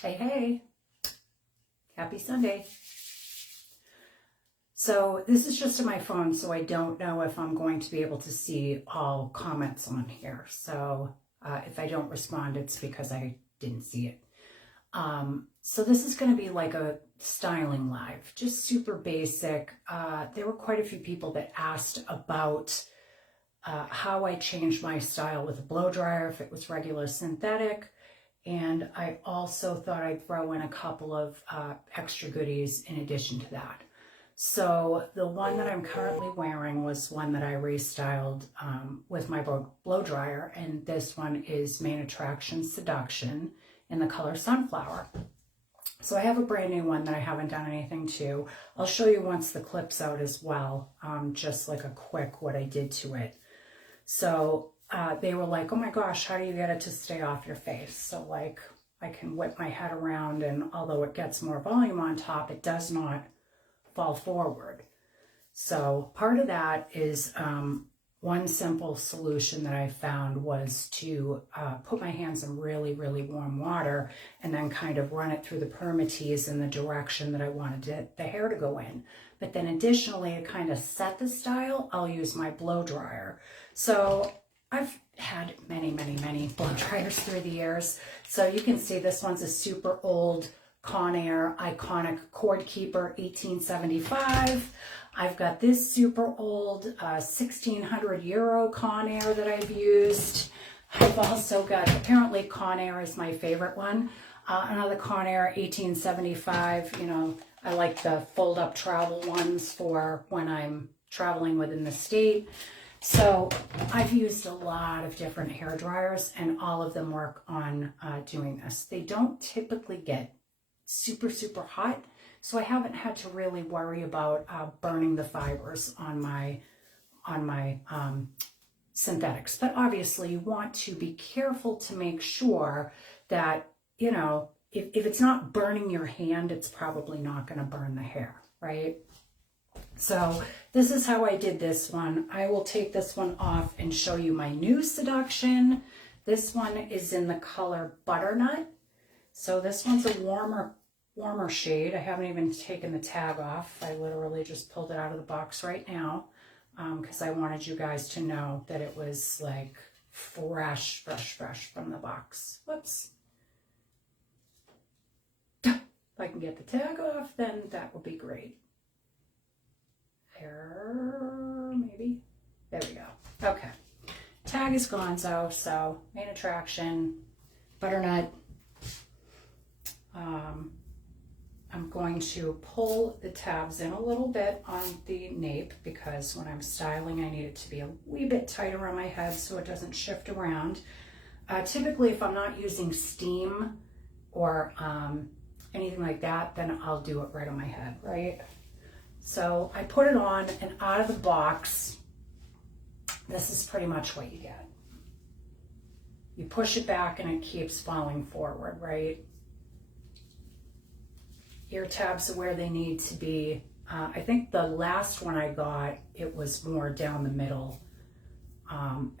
Hey, hey, happy Sunday. So this is just on my phone, so I don't know if I'm going to be able to see all comments on here. So if I don't respond, it's because I didn't see it. So this is going to be like a styling live, just super basic. There were quite a few people that asked about how I changed my style with a blow dryer, if it was regular synthetic. And I also thought I'd throw in a couple of extra goodies in addition to that. So the one that I'm currently wearing was one that I restyled with my blow dryer. And this one is Main Attraction Seduction in the color Sunflower. So I have a brand new one that I haven't done anything to. I'll show you once the clip's out as well, just like a quick what I did to it. So they were like, oh my gosh, how do you get it to stay off your face? So like I can whip my head around, and although it gets more volume on top, it does not fall forward. So part of that is one simple solution that I found was to put my hands in really, really warm water and then kind of run it through the permatease in the direction that I wanted the hair to go in. But then additionally, to kind of set the style, I'll use my blow dryer. So I've had many, many, many blow dryers through the years. So you can see this one's a super old Conair iconic cord keeper, 1875. I've got this super old 1600 euro Conair that I've used. I've also got, apparently Conair is my favorite one. Another Conair 1875, you know, I like the fold up travel ones for when I'm traveling within the state. So I've used a lot of different hair dryers, and all of them work on doing this. They don't typically get super, super hot, so I haven't had to really worry about burning the fibers on my synthetics. But obviously you want to be careful to make sure that, you know, if it's not burning your hand, it's probably not going to burn the hair, right? So this is how I did this one. I will take this one off and show you my new Seduction. This one is in the color Butternut. So this one's a warmer shade. I haven't even taken the tag off. I literally just pulled it out of the box right now because I wanted you guys to know that it was like fresh from the box. Whoops. If I can get the tag off, then that will be great. There, maybe. There we go. Okay. Tag is gonzo, so Main Attraction, Butternut. I'm going to pull the tabs in a little bit on the nape because when I'm styling, I need it to be a wee bit tighter on my head so it doesn't shift around. Typically, if I'm not using steam or anything like that, then I'll do it right on my head, right? So I put it on, and out of the box, this is pretty much what you get. You push it back and it keeps falling forward, right? Ear tabs are where they need to be. I think the last one I got, it was more down the middle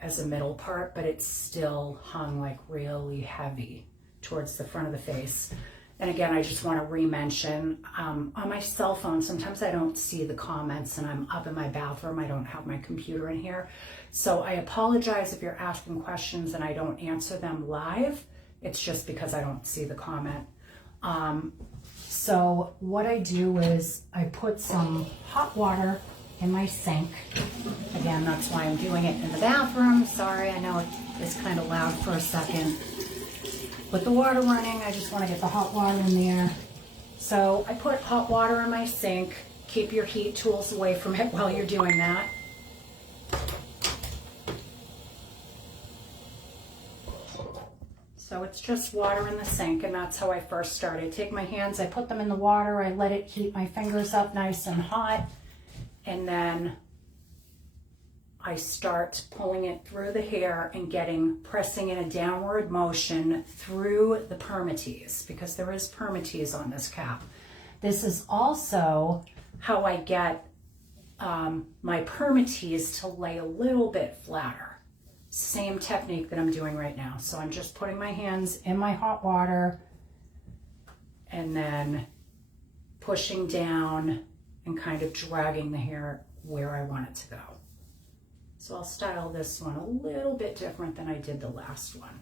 as a middle part, but it still hung like really heavy towards the front of the face. And again, I just want to re-mention, on my cell phone, sometimes I don't see the comments and I'm up in my bathroom. I don't have my computer in here. So I apologize if you're asking questions and I don't answer them live. It's just because I don't see the comment. So what I do is I put some hot water in my sink. Again, that's why I'm doing it in the bathroom. Sorry, I know it is kind of loud for a second. With the water running, I just want to get the hot water in there. So I put hot water in my sink. Keep your heat tools away from it while you're doing that. So it's just water in the sink, and that's how I first started. I take my hands, I put them in the water, I let it heat my fingers up nice and hot, and then I start pulling it through the hair and pressing in a downward motion through the permatease, because there is permatease on this cap. This is also how I get my permatease to lay a little bit flatter. Same technique that I'm doing right now. So I'm just putting my hands in my hot water, and then pushing down and kind of dragging the hair where I want it to go. So I'll style this one a little bit different than I did the last one.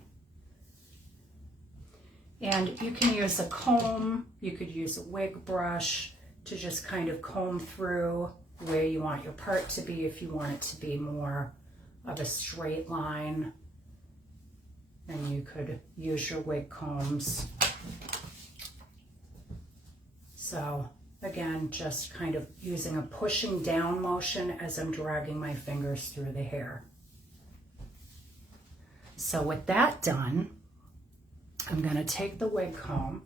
And you can use a comb, you could use a wig brush to just kind of comb through where you want your part to be if you want it to be more of a straight line. And you could use your wig combs. So again, just kind of using a pushing down motion as I'm dragging my fingers through the hair. So with that done, I'm going to take the wig comb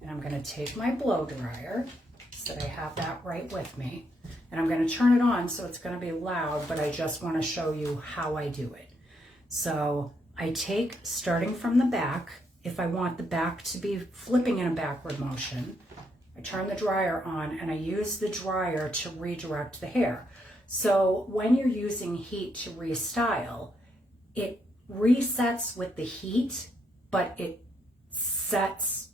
and I'm going to take my blow dryer so that I have that right with me. And I'm going to turn it on so it's going to be loud, but I just want to show you how I do it. So I take, starting from the back, if I want the back to be flipping in a backward motion, I turn the dryer on and I use the dryer to redirect the hair. So when you're using heat to restyle, it resets with the heat, but it sets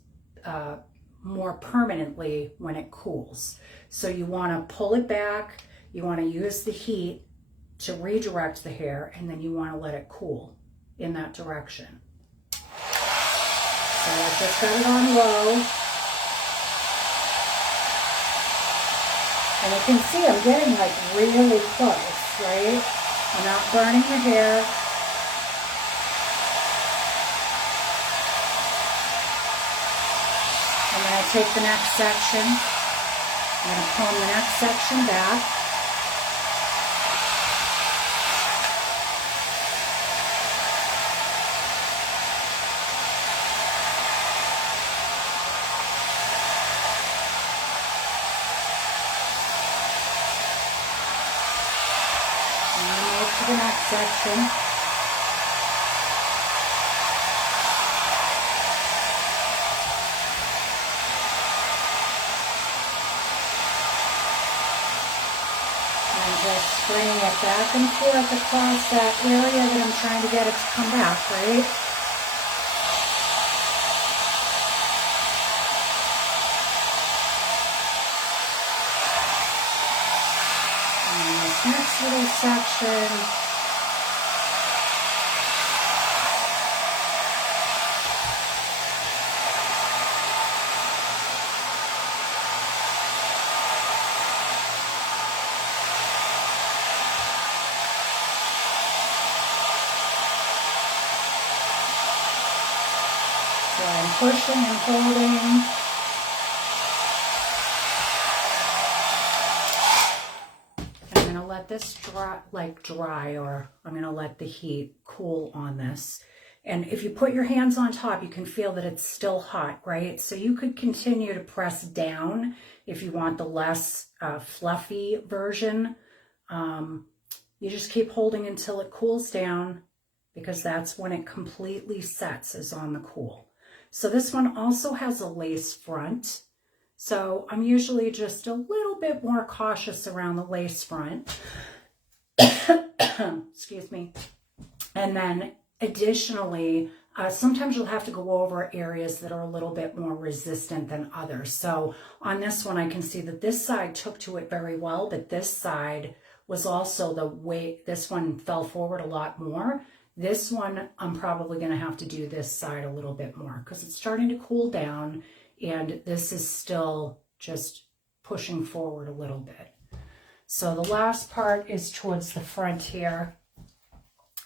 more permanently when it cools. So you want to pull it back, you want to use the heat to redirect the hair, and then you want to let it cool in that direction. So I just got it on low. And you can see I'm getting like really close, right? I'm not burning the hair. I'm going to take the next section. I'm going to comb the next section back. To the next section. And just bringing it back and forth across that area that I'm trying to get it to come back, right? Next little section. So I'm pushing and holding. Let this dry, or I'm going to let the heat cool on this. And if you put your hands on top, you can feel that it's still hot, right? So you could continue to press down if you want the less fluffy version. You just keep holding until it cools down, because that's when it completely sets, is on the cool. So this one also has a lace front. So I'm usually just a little bit more cautious around the lace front. Excuse me. And then additionally, sometimes you'll have to go over areas that are a little bit more resistant than others. So on this one, I can see that this side took to it very well, but this side was also the way, this one fell forward a lot more. This one, I'm probably going to have to do this side a little bit more because it's starting to cool down. And this is still just pushing forward a little bit. So the last part is towards the front here.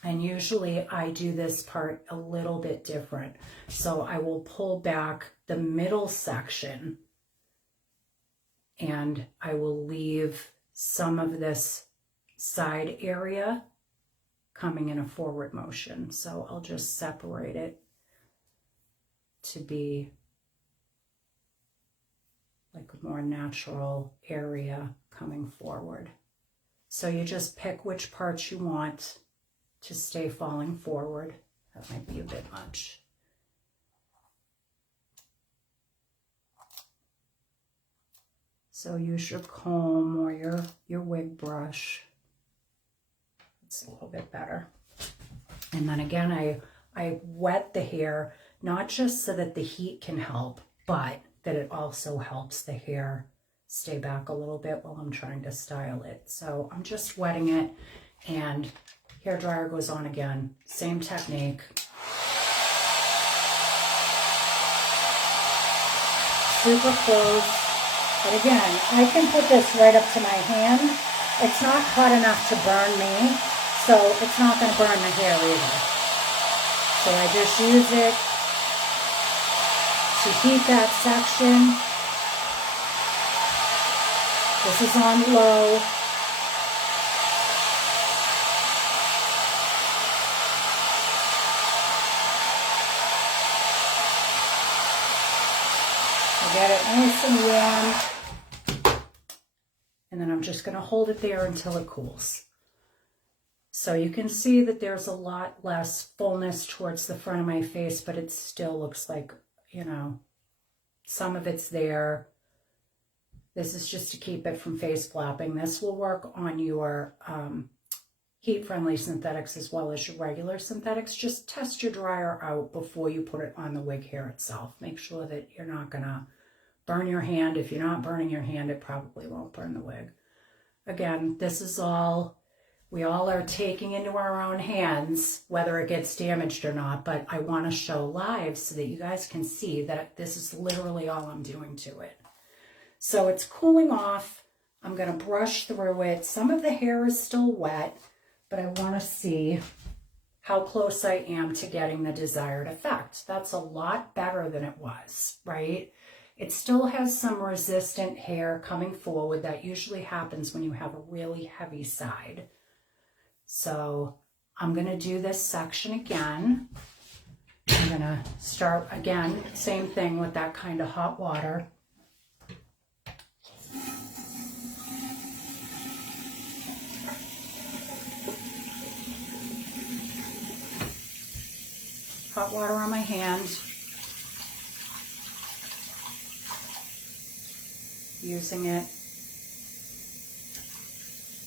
And usually I do this part a little bit different. So I will pull back the middle section and I will leave some of this side area coming in a forward motion. So I'll just separate it to be like a more natural area coming forward. So you just pick which parts you want to stay falling forward. That might be a bit much. So use your comb or your wig brush. It's a little bit better. And then again, I wet the hair, not just so that the heat can help, but that it also helps the hair stay back a little bit while I'm trying to style it. So I'm just wetting it, and hair dryer goes on again. Same technique. Super close. But again, I can put this right up to my hand. It's not hot enough to burn me, so it's not going to burn the hair either. So I just use it to heat that section. This is on low. I get it nice and warm. And then I'm just going to hold it there until it cools. So you can see that there's a lot less fullness towards the front of my face, but it still looks like, you know, some of it's there. This is just to keep it from face flapping. This will work on your heat-friendly synthetics as well as your regular synthetics. Just test your dryer out before you put it on the wig hair itself. Make sure that you're not gonna burn your hand. If you're not burning your hand, it probably won't burn the wig. Again, this is all, we all are taking into our own hands, whether it gets damaged or not, but I wanna show live so that you guys can see that this is literally all I'm doing to it. So it's cooling off. I'm going to brush through it. Some of the hair is still wet, but I want to see how close I am to getting the desired effect. That's a lot better than it was, right? It still has some resistant hair coming forward. That usually happens when you have a really heavy side. So I'm going to do this section again. I'm going to start again, same thing with that kind of hot water. Hot water on my hand. Using it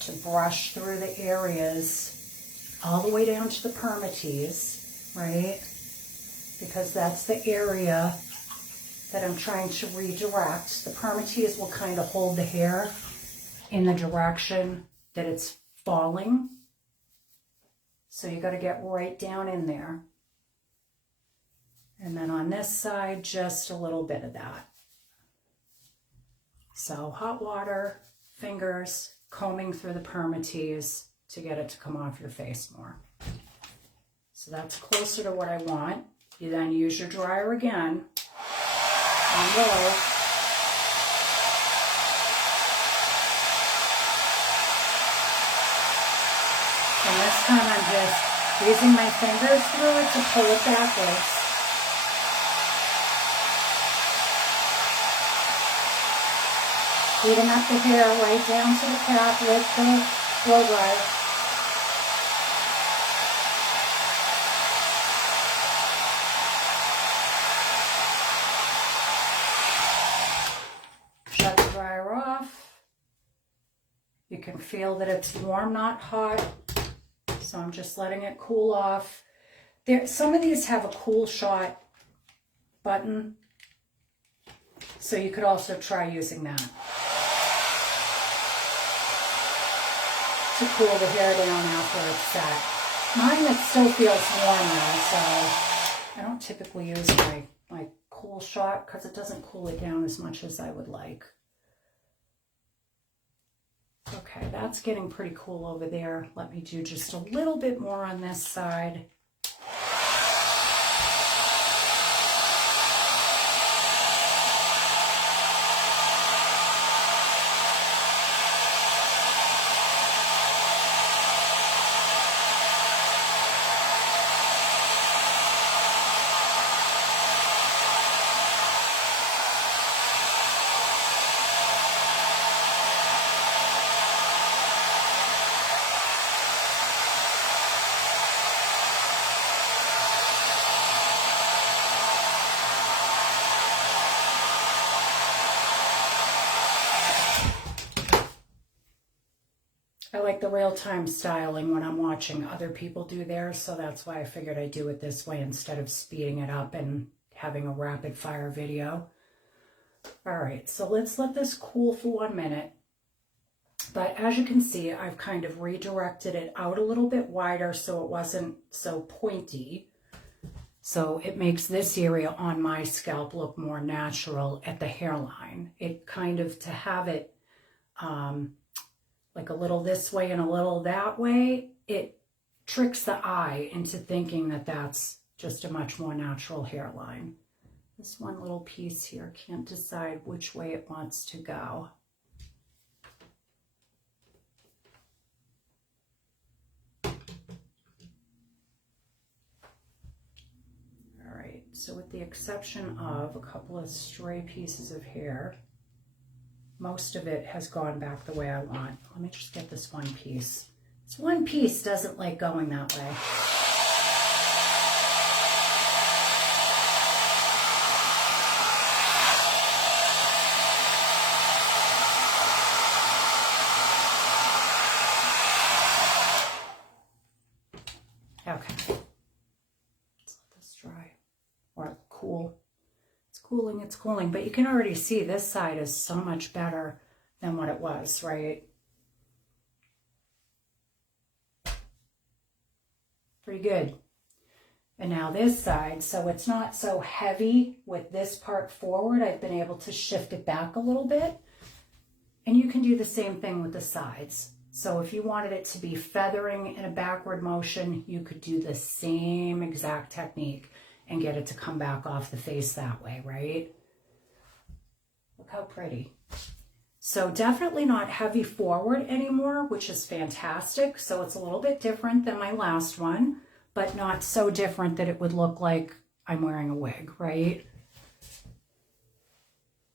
to brush through the areas all the way down to the permatease, right? Because that's the area that I'm trying to redirect. The permatease will kind of hold the hair in the direction that it's falling. So you got to get right down in there. And then on this side, just a little bit of that. So hot water, fingers, combing through the permatease to get it to come off your face more. So that's closer to what I want. You then use your dryer again on low. And this time I'm just using my fingers through it to pull it backwards. Heating up the hair right down to the cap with the blow dryer. Shut the dryer off. You can feel that it's warm, not hot. So I'm just letting it cool off. Some of these have a cool shot button, so you could also try using that to cool the hair down after it's set. Mine, it still feels warm though, so I don't typically use my cool shot because it doesn't cool it down as much as I would like. Okay, that's getting pretty cool over there. Let me do just a little bit more on this side. I like the real-time styling when I'm watching other people do theirs, so that's why I figured I'd do it this way instead of speeding it up and having a rapid-fire video. All right, so let's let this cool for 1 minute. But as you can see, I've kind of redirected it out a little bit wider so it wasn't so pointy. So it makes this area on my scalp look more natural at the hairline. It kind of, to have it like a little this way and a little that way, it tricks the eye into thinking that that's just a much more natural hairline. This one little piece here, can't decide which way it wants to go. All right, so with the exception of a couple of stray pieces of hair, most of it has gone back the way I want. Let me just get this one piece. This one piece doesn't like going that way. Okay, let's let this dry, or cool. It's cooling, it's cooling, but you can already see this side is so much better than what it was, right? Pretty good. And now this side, so it's not so heavy with this part forward. I've been able to shift it back a little bit. And you can do the same thing with the sides. So if you wanted it to be feathering in a backward motion, you could do the same exact technique and get it to come back off the face that way, right? Look how pretty. So definitely not heavy forward anymore, which is fantastic. So it's a little bit different than my last one, but not so different that it would look like I'm wearing a wig, right?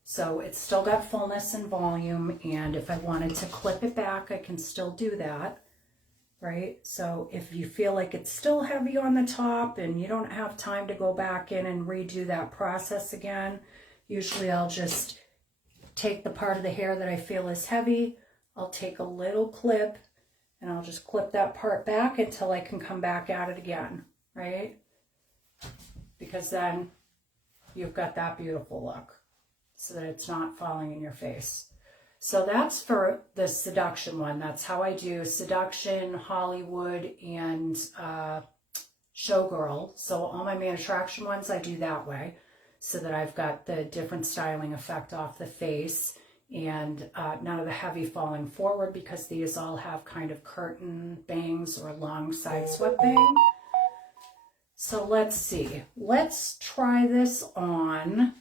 So it's still got fullness and volume, and if I wanted to clip it back, I can still do that, right? So if you feel like it's still heavy on the top and you don't have time to go back in and redo that process again, usually I'll just take the part of the hair that I feel is heavy, I'll take a little clip, and I'll just clip that part back until I can come back at it again, right? Because then you've got that beautiful look, so that it's not falling in your face. So that's for the seduction one. That's how I do seduction, Hollywood, and showgirl. So all my main attraction ones, I do that way, so that I've got the different styling effect off the face, and none of the heavy falling forward, because these all have kind of curtain bangs or long side swept bang. So let's see. Let's try this on.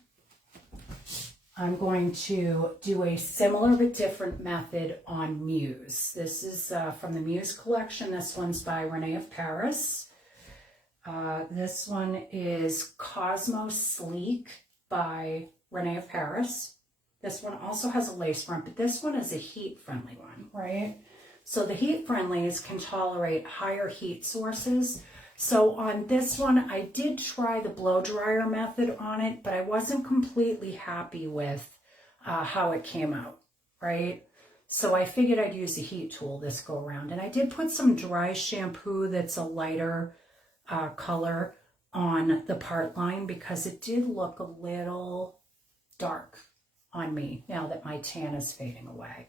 I'm going to do a similar but different method on Muse. This is from the Muse collection. This one's by Renee of Paris. This one is Cosmo Sleek by Renee of Paris. This one also has a lace front, but this one is a heat-friendly one, right? So the heat-friendlies can tolerate higher heat sources. So on this one, I did try the blow dryer method on it, but I wasn't completely happy with how it came out, right? So I figured I'd use a heat tool this go around. And I did put some dry shampoo that's a lighter color on the part line, because it did look a little dark on me now that my tan is fading away.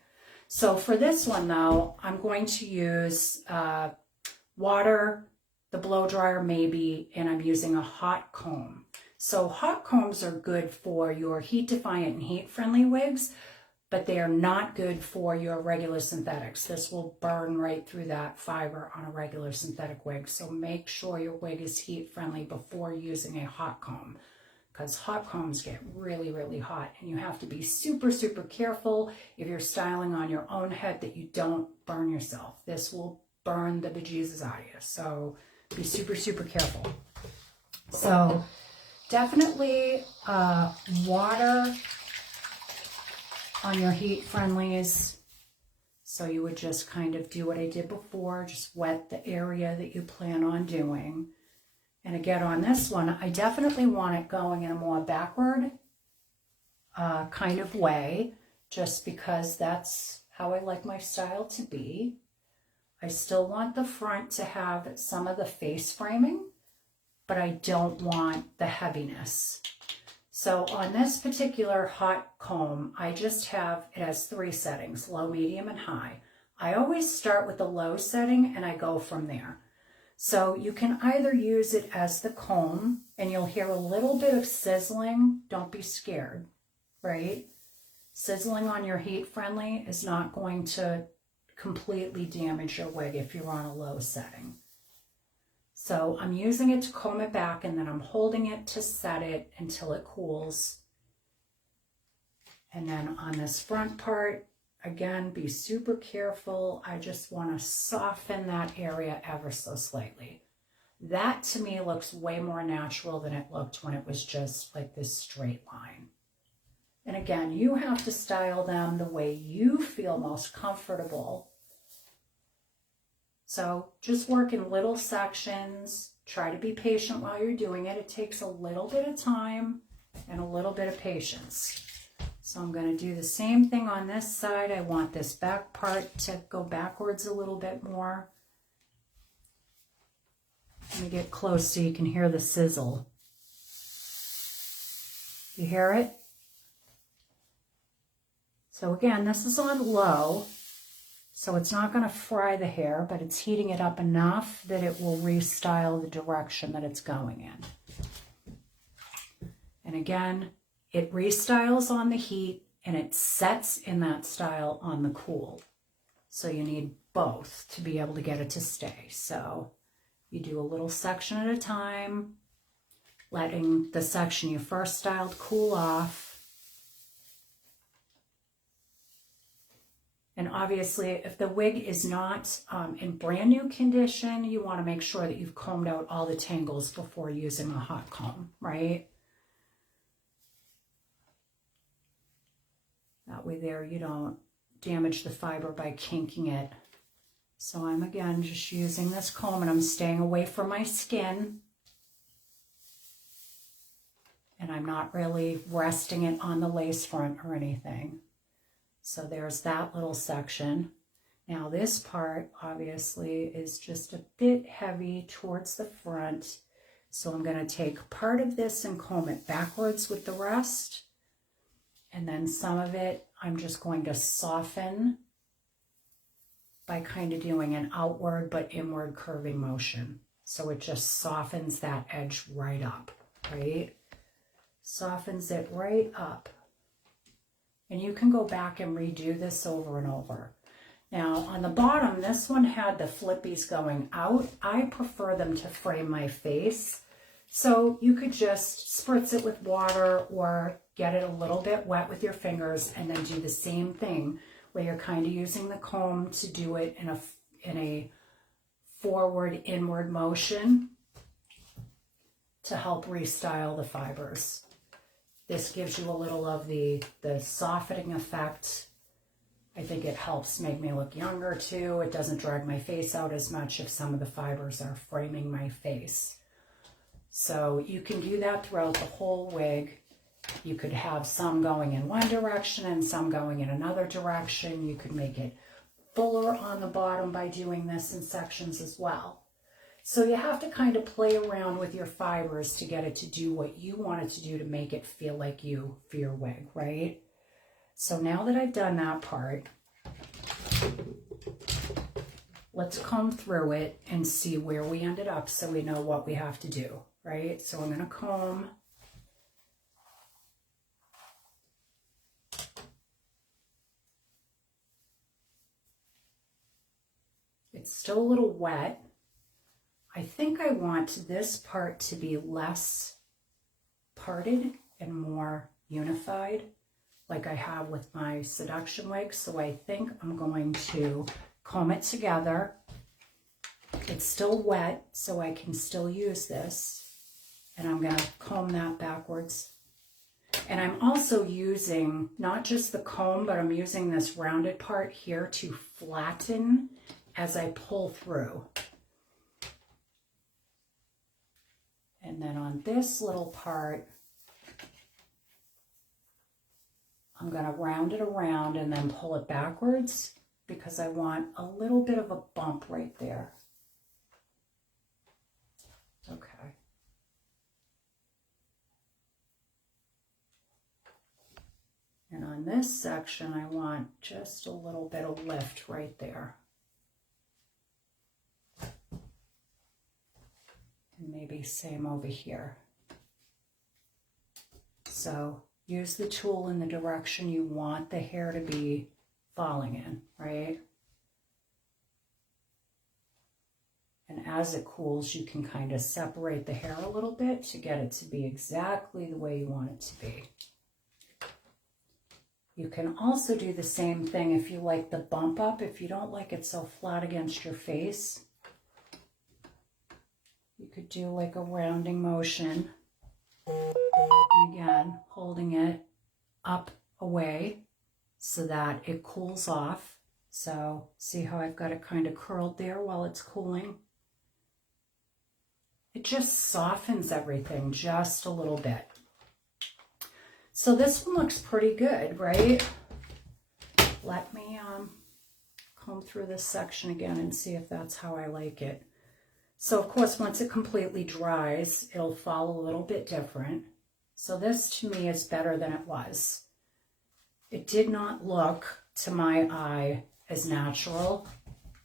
So for this one though, I'm going to use water, the blow dryer maybe, and I'm using a hot comb. So hot combs are good for your heat defiant and heat friendly wigs, but they are not good for your regular synthetics. This will burn right through that fiber on a regular synthetic wig. So make sure your wig is heat friendly before using a hot comb, because hot combs get really, really hot, and you have to be super, super careful if you're styling on your own head that you don't burn yourself. This will burn the bejesus out of you. So be super, super careful. So definitely water on your heat friendlies. So you would just kind of do what I did before, just wet the area that you plan on doing. And again, on this one, I definitely want it going in a more backward kind of way, just because that's how I like my style to be. I still want the front to have some of the face framing, but I don't want the heaviness. So on this particular hot comb, I just have, it has 3 settings, low, medium, and high. I always start with the low setting and I go from there. So you can either use it as the comb and you'll hear a little bit of sizzling. Don't be scared, right? Sizzling on your heat friendly is not going to completely damage your wig if you're on a low setting. So I'm using it to comb it back and then I'm holding it to set it until it cools. And then on this front part, again, be super careful. I just want to soften that area ever so slightly. That to me looks way more natural than it looked when it was just like this straight line. And again, you have to style them the way you feel most comfortable. So just work in little sections. Try to be patient while you're doing it. It takes a little bit of time and a little bit of patience. So I'm going to do the same thing on this side. I want this back part to go backwards a little bit more. Let me get close so you can hear the sizzle. You hear it? So again, this is on low. So it's not going to fry the hair, but it's heating it up enough that it will restyle the direction that it's going in. And again, it restyles on the heat and it sets in that style on the cool. So you need both to be able to get it to stay. So you do a little section at a time, letting the section you first styled cool off. And obviously, if the wig is not in brand new condition, you want to make sure that you've combed out all the tangles before using a hot comb, right? That way there you don't damage the fiber by kinking it. So I'm again just using this comb and I'm staying away from my skin. And I'm not really resting it on the lace front or anything. So there's that little section. Now this part obviously is just a bit heavy towards the front. So I'm going to take part of this and comb it backwards with the rest. And then some of it I'm just going to soften by kind of doing an outward but inward curving motion. So it just softens that edge right up, right? Softens it right up. And you can go back and redo this over and over. Now on the bottom, this one had the flippies going out. I prefer them to frame my face. So you could just spritz it with water or get it a little bit wet with your fingers and then do the same thing where you're kind of using the comb to do it in a forward inward motion to help restyle the fibers. This gives you a little of the softening effect. I think it helps make me look younger too. It doesn't drag my face out as much if some of the fibers are framing my face. So you can do that throughout the whole wig. You could have some going in one direction and some going in another direction. You could make it fuller on the bottom by doing this in sections as well. So you have to kind of play around with your fibers to get it to do what you want it to do to make it feel like you for your wig, right? So now that I've done that part, let's comb through it and see where we ended up so we know what we have to do, right? So I'm going to comb. It's still a little wet. I think I want this part to be less parted and more unified like I have with my seduction wig. So I think I'm going to comb it together. It's still wet, so I can still use this. And I'm going to comb that backwards. And I'm also using not just the comb, but I'm using this rounded part here to flatten as I pull through. And then on this little part, I'm going to round it around and then pull it backwards because I want a little bit of a bump right there. Okay. then this section, I want just a little bit of lift right there. And maybe same over here. So use the tool in the direction you want the hair to be falling in, right? And as it cools, you can kind of separate the hair a little bit to get it to be exactly the way you want it to be. You can also do the same thing if you like the bump up. If you don't like it so flat against your face, you could do like a rounding motion. And again, holding it up away so that it cools off. So see how I've got it kind of curled there while it's cooling? It just softens everything just a little bit. So this one looks pretty good, right? Let me comb through this section again and see if that's how I like it. So of course, once it completely dries, it'll fall a little bit different. So this to me is better than it was. It did not look to my eye as natural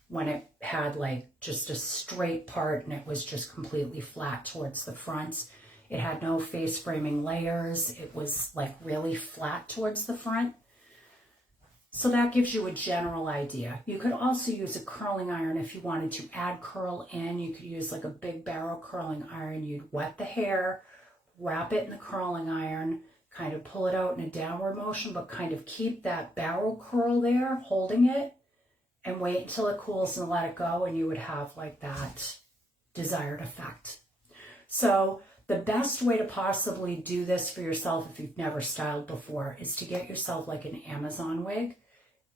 when it had like just a straight part and it was just completely flat towards the front. It had no face framing layers. It was like really flat towards the front. So that gives you a general idea. You could also use a curling iron if you wanted to add curl in. You could use like a big barrel curling iron. You'd wet the hair, wrap it in the curling iron, kind of pull it out in a downward motion, but kind of keep that barrel curl there, holding it, and wait until it cools and let it go, and you would have like that desired effect. So the best way to possibly do this for yourself if you've never styled before is to get yourself like an Amazon wig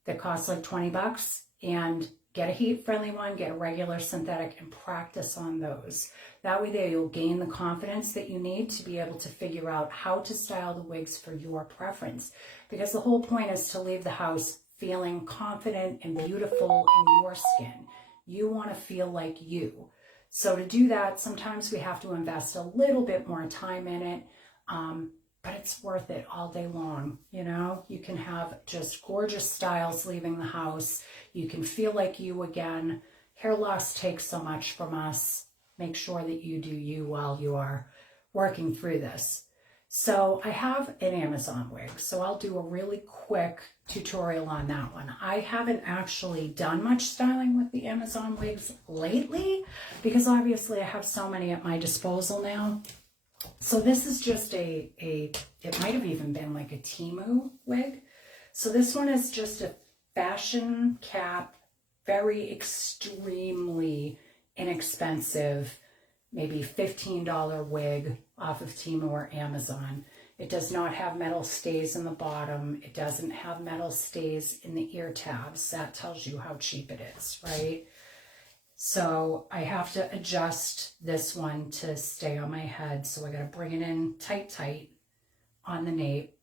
that costs like 20 bucks and get a heat-friendly one, get a regular synthetic, and practice on those. That way there you'll gain the confidence that you need to be able to figure out how to style the wigs for your preference. Because the whole point is to leave the house feeling confident and beautiful in your skin. You want to feel like you. So to do that, sometimes we have to invest a little bit more time in it, but it's worth it all day long. You know, you can have just gorgeous styles leaving the house. You can feel like you again. Hair loss takes so much from us. Make sure that you do you while you are working through this. So I have an Amazon wig, so I'll do a really quick tutorial on that one. I haven't actually done much styling with the Amazon wigs lately because obviously I have so many at my disposal now. So this is just it might have even been like a Temu wig. So this one is just a fashion cap, very extremely inexpensive, maybe $15 wig off of Temu or Amazon. It does not have metal stays in the bottom. It doesn't have metal stays in the ear tabs. That tells you how cheap it is, right? So I have to adjust this one to stay on my head. So I got to bring it in tight on the nape.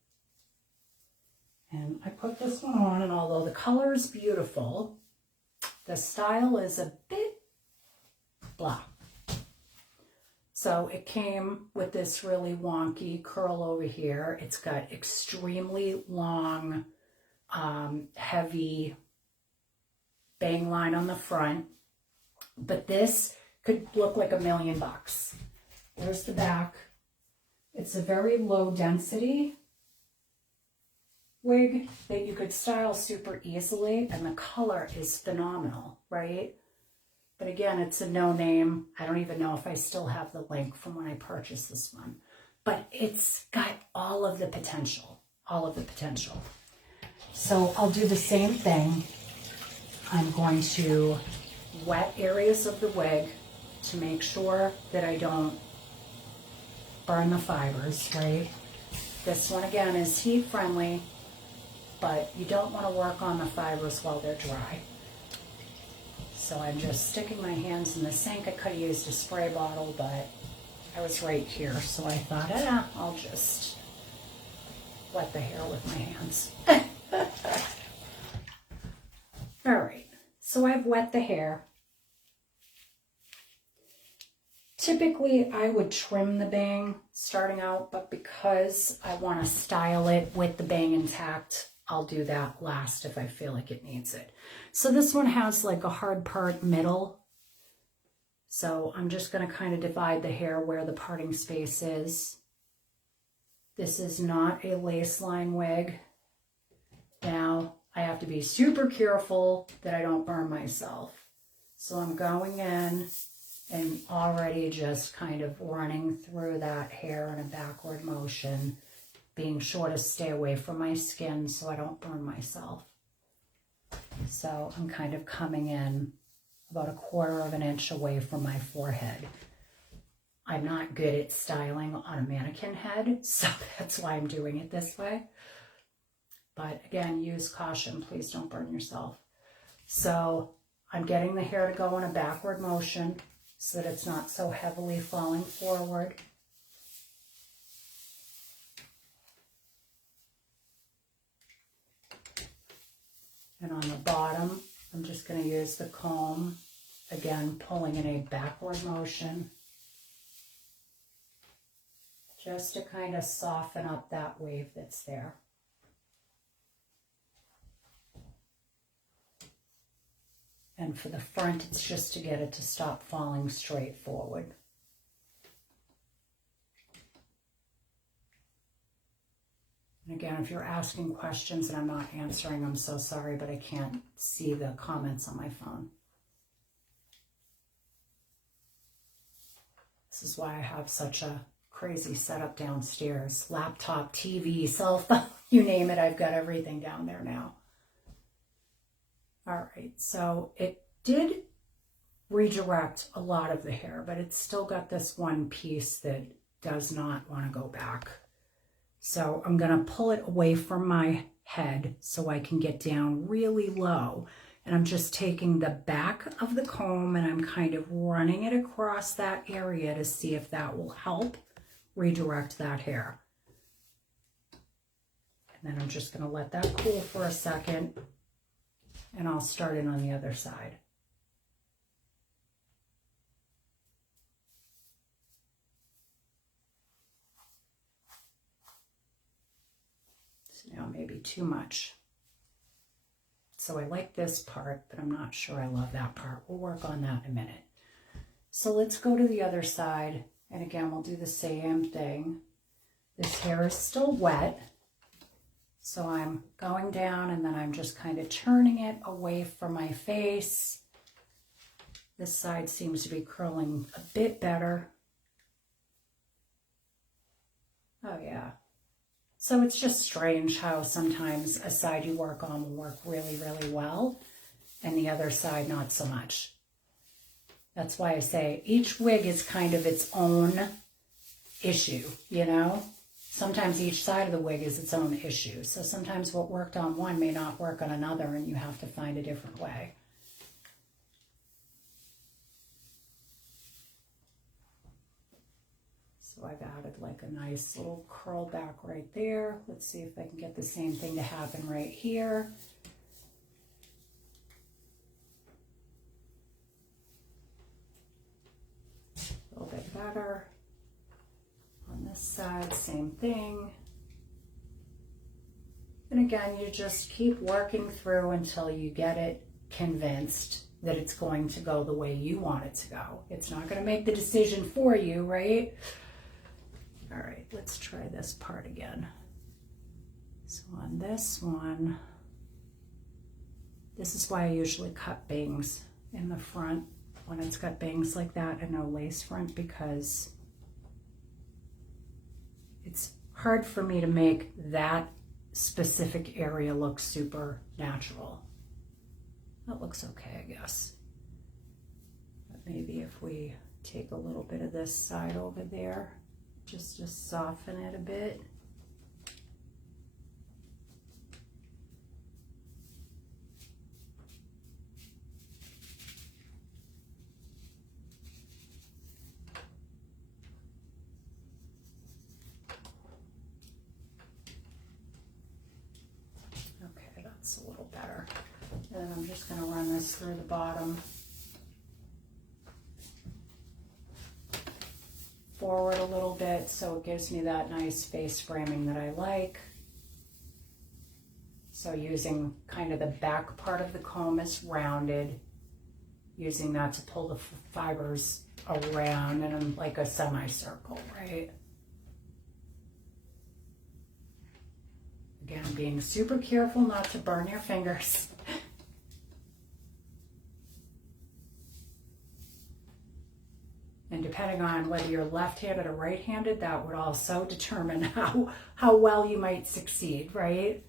And I put this one on, and although the color is beautiful, the style is a bit blah. So it came with this really wonky curl over here. It's got extremely long, heavy bang line on the front. But this could look like $1 million. There's the back. It's a very low density wig that you could style super easily, and the color is phenomenal, right? But again, it's a no name. I don't even know if I still have the link from when I purchased this one. But it's got all of the potential, So I'll do the same thing. I'm going to wet areas of the wig to make sure that I don't burn the fibers, right? This one again is heat friendly, but you don't want to work on the fibers while they're dry. So I'm just sticking my hands in the sink. I could have used a spray bottle, but I was right here. So I thought, I'll just wet the hair with my hands. All right, so I've wet the hair. Typically, I would trim the bang starting out, but because I want to style it with the bang intact, I'll do that last if I feel like it needs it. So this one has like a hard part middle. So I'm just going to kind of divide the hair where the parting space is. This is not a lace line wig. Now, I have to be super careful that I don't burn myself. So I'm going in and already just kind of running through that hair in a backward motion, being sure to stay away from my skin so I don't burn myself. So I'm kind of coming in about 1/4 of an inch away from my forehead. I'm not good at styling on a mannequin head, so that's why I'm doing it this way. But again, use caution. Please don't burn yourself. So I'm getting the hair to go in a backward motion so that it's not so heavily falling forward. And on the bottom, I'm just going to use the comb, again, pulling in a backward motion, just to kind of soften up that wave that's there. And for the front, it's just to get it to stop falling straight forward. And again, if you're asking questions and I'm not answering, I'm so sorry, but I can't see the comments on my phone. This is why I have such a crazy setup downstairs. Laptop, TV, cell phone, you name it, I've got everything down there now. All right, so it did redirect a lot of the hair, but it's still got this one piece that does not want to go back. So I'm going to pull it away from my head so I can get down really low. And I'm just taking the back of the comb and I'm kind of running it across that area to see if that will help redirect that hair. And then I'm just going to let that cool for a second. And I'll start it on the other side. So now maybe too much. So I like this part, but I'm not sure I love that part. We'll work on that in a minute. So let's go to the other side. And again, we'll do the same thing. This hair is still wet. So I'm going down and then I'm just kind of turning it away from my face. This side seems to be curling a bit better. Oh yeah. So it's just strange how sometimes a side you work on will work really, really well and the other side not so much. That's why I say each wig is kind of its own issue, you know? Sometimes each side of the wig is its own issue. So sometimes what worked on one may not work on another and you have to find a different way. So I've added like a nice little curl back right there. Let's see if I can get the same thing to happen right here. A little bit better. On this side, same thing. And again, you just keep working through until you get it convinced that it's going to go the way you want it to go. It's not going to make the decision for you, right? All right, let's try this part again. So on this one, this is why I usually cut bangs in the front when it's got bangs like that and no lace front, because it's hard for me to make that specific area look super natural. That looks okay, I guess. But maybe if we take a little bit of this side over there, just to soften it a bit. Okay, that's a little better. And then I'm just going to run this through the bottom. forward a little bit so it gives me that nice face framing that I like. So using kind of the back part of the comb is rounded, using that to pull the fibers around in like a semicircle, right? Again, being super careful not to burn your fingers. And depending on whether you're left-handed or right-handed, that would also determine how well you might succeed, right?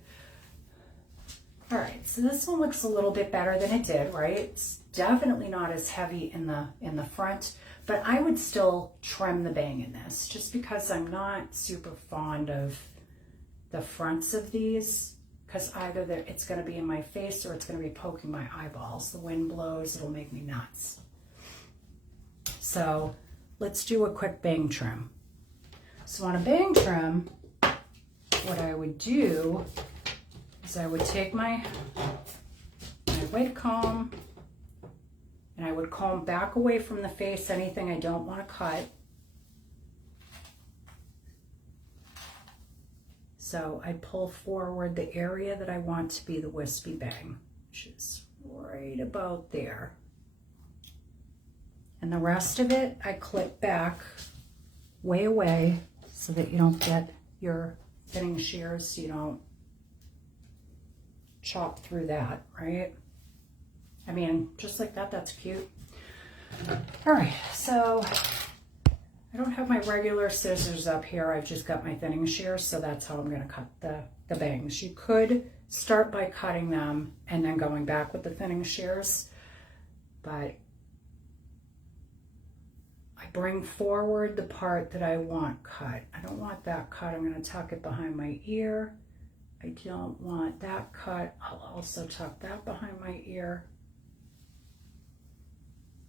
All right, so this one looks a little bit better than it did, right? It's definitely not as heavy in the front, but I would still trim the bang in this just because I'm not super fond of the fronts of these, because either it's going to be in my face or it's going to be poking my eyeballs. The wind blows, it'll make me nuts. So let's do a quick bang trim. So on a bang trim, what I would do is I would take my wig comb and I would comb back away from the face anything I don't want to cut. So I pull forward the area that I want to be the wispy bang, which is right about there. And the rest of it, I clip back way away so that you don't get your thinning shears, so you don't chop through that, right? I mean, just like that, that's cute. All right, so I don't have my regular scissors up here. I've just got my thinning shears, so that's how I'm going to cut the bangs. You could start by cutting them and then going back with the thinning shears, but I bring forward the part that I want cut. I don't want that cut. I'm going to tuck it behind my ear. I don't want that cut. I'll also tuck that behind my ear.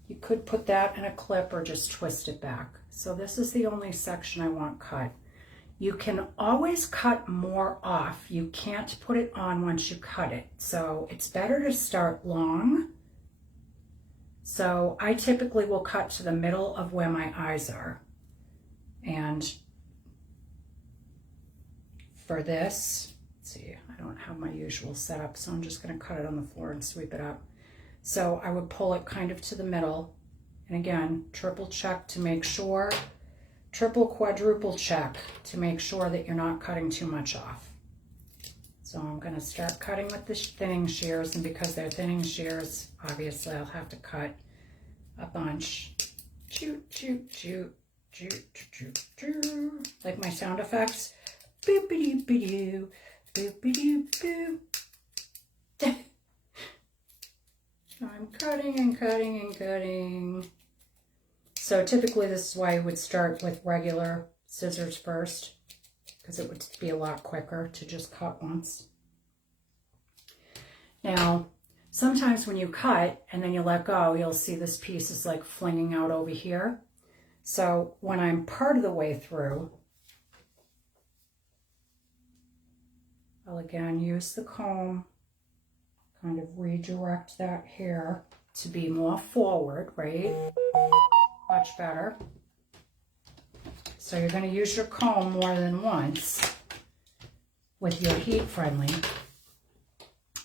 You could put that in a clip or just twist it back. So this is the only section I want cut. You can always cut more off. You can't put it on once you cut it. So it's better to start long. So I typically will cut to the middle of where my eyes are. And for this, let's see, I don't have my usual setup, so I'm just going to cut it on the floor and sweep it up. So I would pull it kind of to the middle. And again, triple check to make sure, triple, quadruple check to make sure that you're not cutting too much off. So I'm going to start cutting with the thinning shears, and because they're thinning shears, obviously I'll have to cut a bunch. Choo, choo, choo, choo, choo, choo, choo. Like my sound effects. Boop-a-doop-a-doo, boop-a-doop-boo. I'm cutting and cutting and cutting. So typically this is why I would start with regular scissors first, because it would be a lot quicker to just cut once. Now, sometimes when you cut and then you let go, you'll see this piece is like flinging out over here. So when I'm part of the way through, I'll again use the comb, kind of redirect that hair to be more forward, right? Much better. So you're going to use your comb more than once with your heat friendly,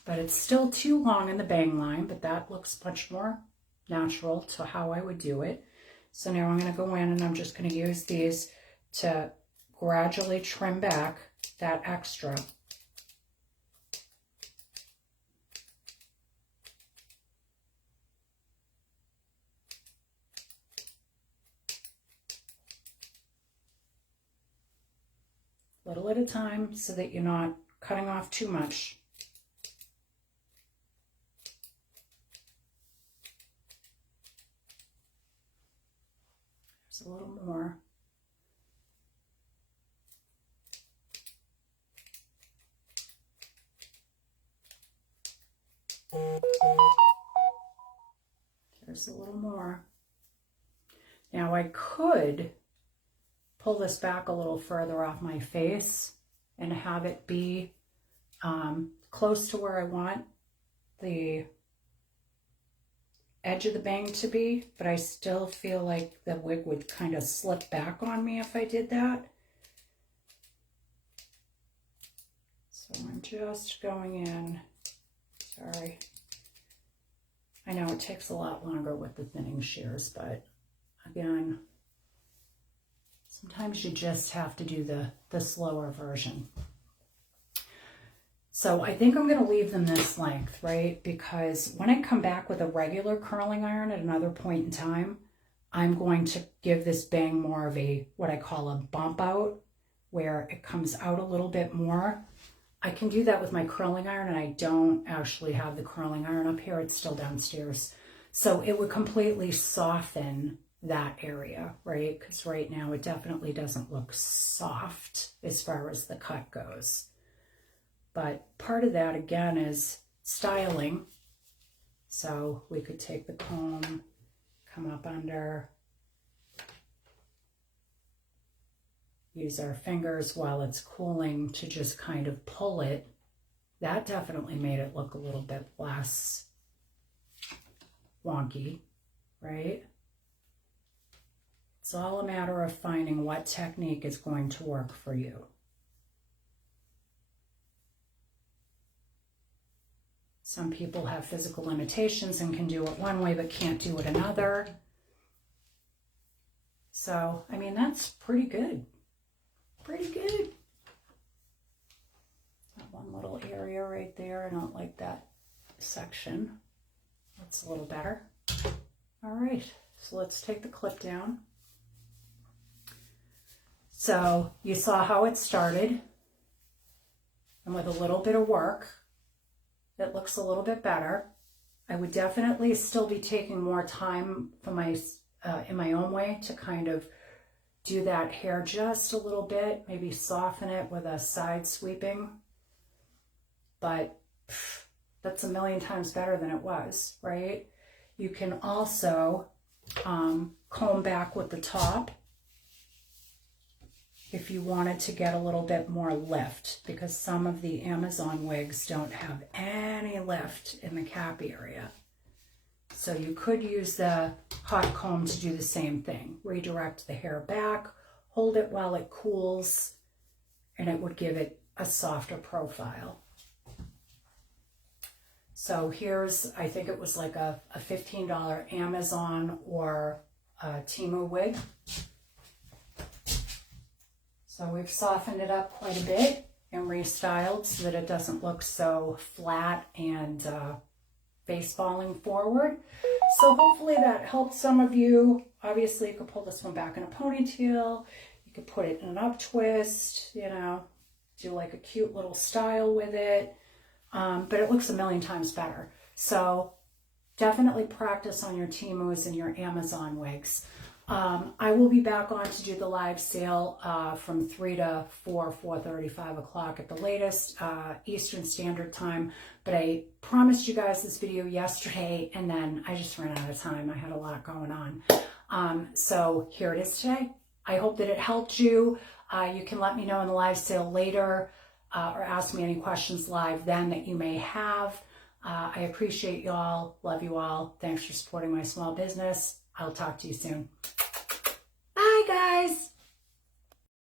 but it's still too long in the bang line, but that looks much more natural to how I would do it. So now I'm going to go in and I'm just going to use these to gradually trim back that extra. Little at a time so that you're not cutting off too much. There's a little more. There's a little more. Now I could pull this back a little further off my face and have it be close to where I want the edge of the bang to be, but I still feel like the wig would kind of slip back on me if I did that. So I'm just going in, sorry. I know it takes a lot longer with the thinning shears, but again, sometimes you just have to do the slower version. So I think I'm going to leave them this length, right? Because when I come back with a regular curling iron at another point in time, I'm going to give this bang more of a, what I call a bump out, where it comes out a little bit more. I can do that with my curling iron, and I don't actually have the curling iron up here. It's still downstairs. So it would completely soften that area, right? Because right now it definitely doesn't look soft as far as the cut goes. But part of that, again, is styling. So we could take the comb, come up under, use our fingers while it's cooling to just kind of pull it. That definitely made it look a little bit less wonky, right? It's all a matter of finding what technique is going to work for you. Some people have physical limitations and can do it one way but can't do it another. So, I mean, that's pretty good. Pretty good. That one little area right there, I don't like that section. That's a little better. All right, so let's take the clip down. So you saw how it started, and with a little bit of work, it looks a little bit better. I would definitely still be taking more time for my in my own way to kind of do that hair just a little bit, maybe soften it with a side sweeping. But that's a million times better than it was, right? You can also comb back with the top if you wanted to get a little bit more lift, because some of the Amazon wigs don't have any lift in the cap area. So you could use the hot comb to do the same thing. Redirect the hair back, hold it while it cools, and it would give it a softer profile. So here's, I think it was like a $15 Amazon or Temu wig. So we've softened it up quite a bit and restyled so that it doesn't look so flat and face falling forward. So hopefully that helped some of you. Obviously you could pull this one back in a ponytail. You could put it in an up twist, you know, do like a cute little style with it. But it looks a million times better. So definitely practice on your Temus and your Amazon wigs. I will be back on to do the live sale from 3 to 4, 4:30, 5 o'clock at the latest Eastern Standard Time. But I promised you guys this video yesterday, and then I just ran out of time. I had a lot going on. So here it is today. I hope that it helped you. You can let me know in the live sale later or ask me any questions live then that you may have. I appreciate y'all. Love you all. Thanks for supporting my small business. I'll talk to you soon. Bye, guys.